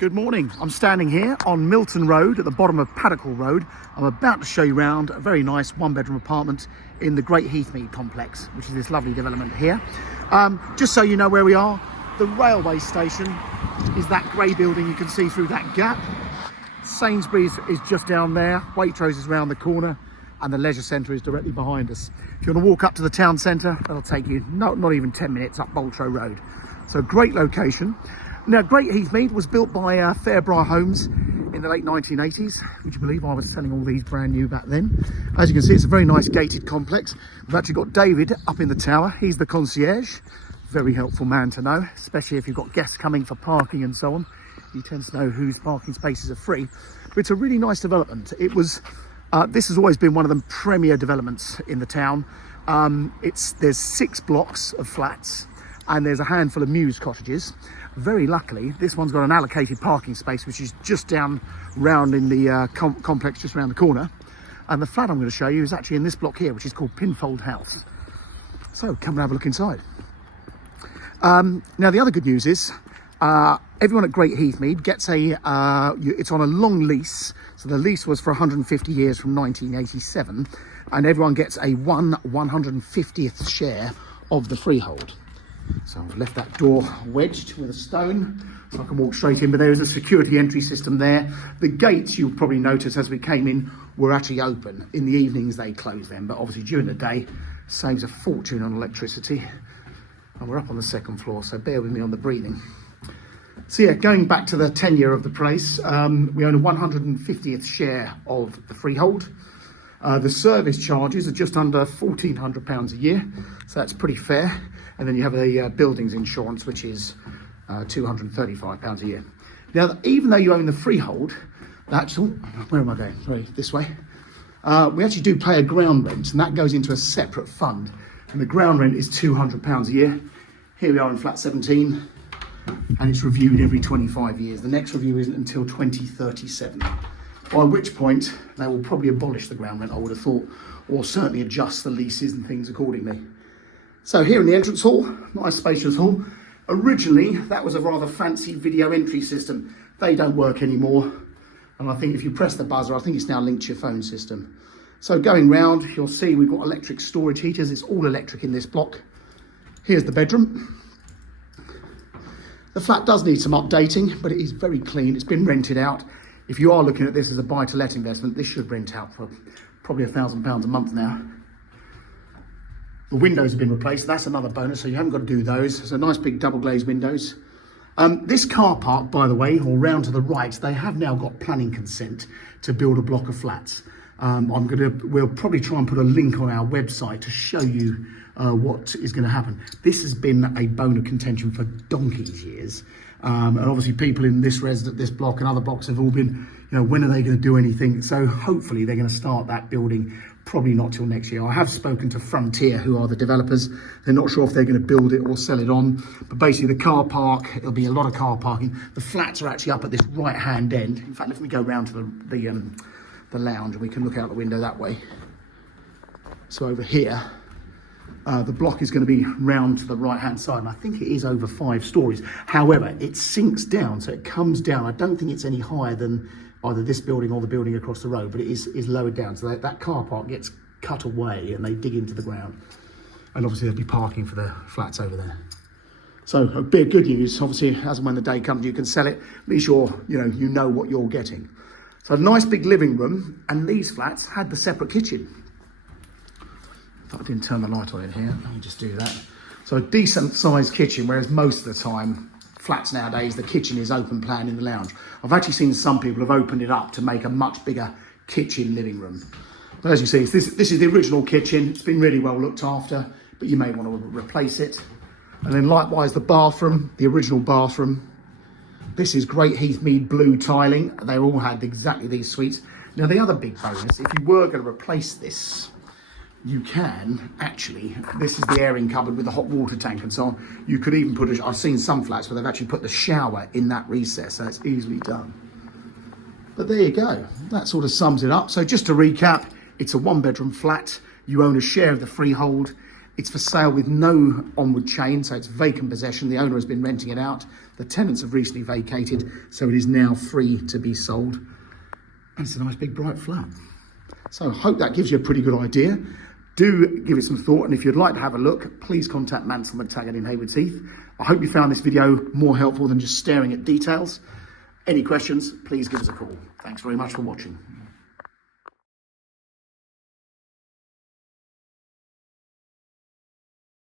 Good morning. I'm standing here on Milton Road at the bottom of Paddockle Road. I'm about to show you around a very nice one-bedroom apartment in the Great Heathmead complex, which is this lovely development here. Just so you know where we are, the railway station is that grey building you can see through that gap. Sainsbury's is just down there, Waitrose is round the corner, and the leisure centre is directly behind us. If you want to walk up to the town centre, that'll take you not even 10 minutes up Boltrow Road. So great location. Now, Great Heathmead was built by Fairbriar Homes in the late 1980s. Would you believe I was selling all these brand new back then? As you can see, it's a very nice gated complex. We've actually got David up in the tower. He's the concierge. Very helpful man to know, especially if you've got guests coming for parking and so on. He tends to know whose parking spaces are free. But it's a really nice development. It was. This has always been one of the premier developments in the town. There's 6 blocks of flats and there's a handful of mews cottages. Very luckily, this one's got an allocated parking space, which is just down round in the complex, just around the corner. And the flat I'm going to show you is actually in this block here, which is called Pinfold House. So come and have a look inside. Now, the other good news is everyone at Great Heathmead gets it's on a long lease. So the lease was for 150 years from 1987, and everyone gets a 1/150th share of the freehold. So I've left that door wedged with a stone so I can walk straight in, but there is a security entry system there. The gates, you'll probably notice as we came in, were actually open. In the evenings they close them, but obviously during the day saves a fortune on electricity. And we're up on the 2nd floor, so bear with me on the breathing. So yeah, going back to the tenure of the place, we own a 150th share of the freehold. The service charges are just under £1,400 a year, so that's pretty fair. And then you have a buildings insurance, which is £235 a year. Now, even though you own the freehold, where am I going? Sorry, this way. We actually do pay a ground rent, and that goes into a separate fund. And the ground rent is £200 a year. Here we are in flat 17, and it's reviewed every 25 years. The next review isn't until 2037. By which point they will probably abolish the ground rent, I would have thought, or certainly adjust the leases and things accordingly. So here in the entrance hall, nice spacious hall. Originally, that was a rather fancy video entry system. They don't work anymore. And I think if you press the buzzer, I think it's now linked to your phone system. So going round, you'll see we've got electric storage heaters. It's all electric in this block. Here's the bedroom. The flat does need some updating, but it is very clean. It's been rented out. If you are looking at this as a buy-to-let investment, this should rent out for probably £1,000 a month now. The windows have been replaced. That's another bonus, so you haven't got to do those. So nice big double glazed windows. This car park, by the way, or round to the right, they have now got planning consent to build a block of flats. We'll probably try and put a link on our website to show you what is going to happen. This has been a bone of contention for donkey's years. And obviously people in this block and other blocks have all been, when are they going to do anything? So hopefully they're going to start that building probably not till next year. I have spoken to Frontier, who are the developers. They're not sure if they're going to build it or sell it on. But basically the car park, there'll be a lot of car parking. The flats are actually up at this right-hand end. In fact, let me go round to the lounge and we can look out the window that way. So over here, the block is going to be round to the right-hand side, and I think it is over 5 stories. However, it sinks down, so it comes down. I don't think it's any higher than either this building or the building across the road, but it is lowered down. So that car park gets cut away and they dig into the ground. And obviously there'll be parking for the flats over there. So a bit of good news, obviously, as and when the day comes, you can sell it. At least you know what you're getting. So a nice big living room, and these flats had the separate kitchen. I didn't turn the light on in here. Let me just do that. So a decent sized kitchen, whereas most of the time, flats nowadays, the kitchen is open plan in the lounge. I've actually seen some people have opened it up to make a much bigger kitchen living room. But as you see, this is the original kitchen. It's been really well looked after, but you may want to replace it. And then likewise the bathroom, the original bathroom. This is Great Heathmead blue tiling. They all had exactly these suites. Now the other big bonus, if you were going to replace this, you can actually, this is the airing cupboard with the hot water tank and so on. You could even I've seen some flats where they've actually put the shower in that recess, so it's easily done. But there you go, that sort of sums it up. So just to recap, it's a 1-bedroom flat. You own a share of the freehold. It's for sale with no onward chain, so it's vacant possession. The owner has been renting it out. The tenants have recently vacated, so it is now free to be sold. And it's a nice big bright flat. So I hope that gives you a pretty good idea. Do give it some thought, and if you'd like to have a look, please contact Mansell McTaggart in Haywards Heath. I hope you found this video more helpful than just staring at details. Any questions, please give us a call. Thanks very much for watching.